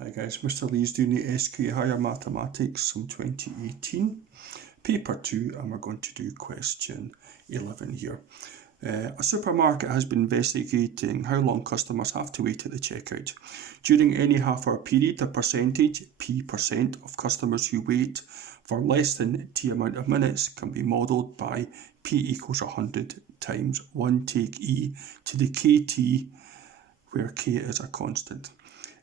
Hi guys, Mr. Lee's doing the SQA Higher Mathematics from 2018, paper 2, and we're going to do question 11 here. A supermarket has been investigating how long customers have to wait at the checkout. During any half-hour period, the percentage, P% of customers who wait for less than T amount of minutes can be modelled by P equals 100 times 1 take E to the KT, where K is a constant.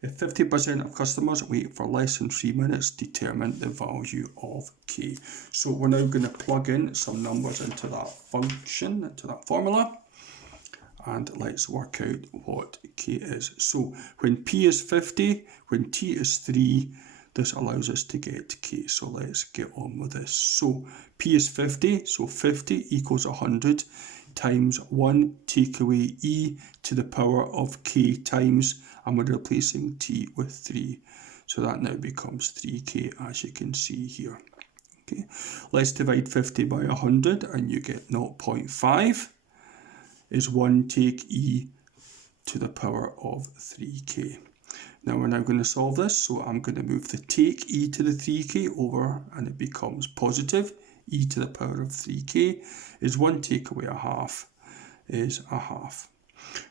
If 50% of customers wait for less than 3 minutes, determine the value of K. So we're now going to plug in some numbers into that function, into that formula, and let's work out what K is. So when P is 50, when T is 3, this allows us to get K. So let's get on with this. So P is 50, so 50 equals 100 times 1 take away E to the power of K times, and we're replacing T with 3. So that now becomes 3K, as you can see here. Okay, let's divide 50 by 100 and you get 0.5 is 1 take E to the power of 3K. Now we're now going to solve this, so I'm going to move the take E to the 3K over and it becomes positive. E to the power of 3K is 1 take away a half is a half.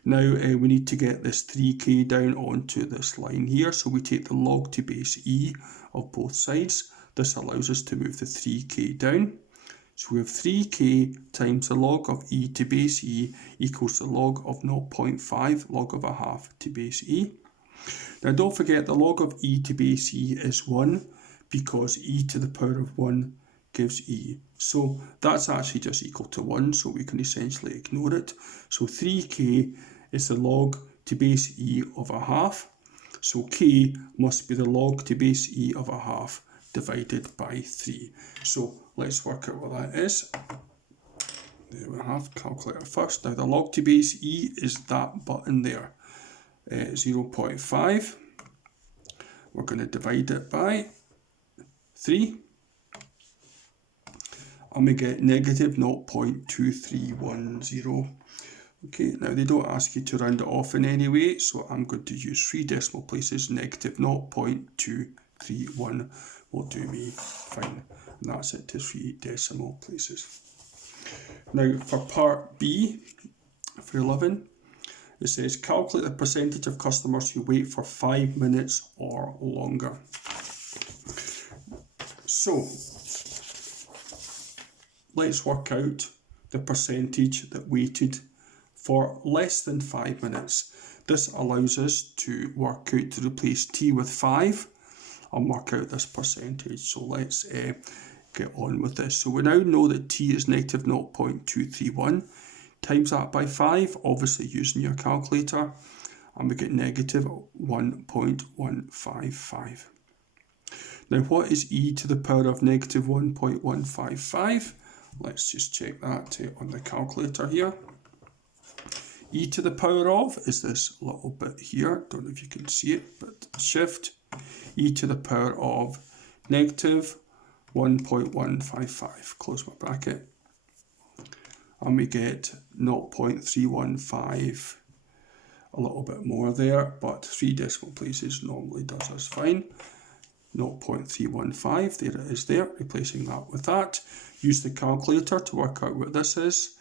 Now we need to get this 3K down onto this line here, so we take the log to base E of both sides. This allows us to move the 3K down. So we have 3K times the log of E to base E equals the log of 0.5 log of a half to base E. Now don't forget the log of E to base E is 1 because E to the power of 1 gives E. So that's actually just equal to 1, so we can essentially ignore it. So 3K is the log to base E of a half. So K must be the log to base E of a half divided by 3. So let's work out what that is. There we have, calculator first. Now the log to base E is that button there, 0.5. We're going to divide it by 3. And we get negative 0.2310. Okay, now they don't ask you to round it off in any way, so I'm going to use 3 decimal places. Negative 0.231 will do me fine. And that's it to 3 decimal places. Now for part B, for 11, it says calculate the percentage of customers who wait for 5 minutes or longer. So let's work out the percentage that waited for less than 5 minutes. This allows us to work out to replace T with 5 and work out this percentage. So let's get on with this. So we now know that T is negative 0.231. Times that by 5, obviously using your calculator, and we get negative 1.155. Now what is E to the power of negative 1.155? Let's just check that on the calculator here. E to the power of is this little bit here. Don't know if you can see it, but shift. E to the power of negative 1.155. Close my bracket. And we get 0.315. A little bit more there, but 3 decimal places normally does us fine. 0.315, there it is there, replacing that with that. Use the calculator to work out what this is,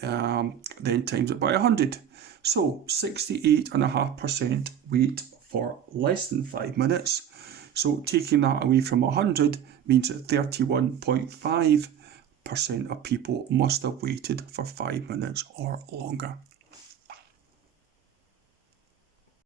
then times it by 100. So 68.5% wait for less than 5 minutes. So taking that away from 100 means that 31.5% of people must have waited for 5 minutes or longer.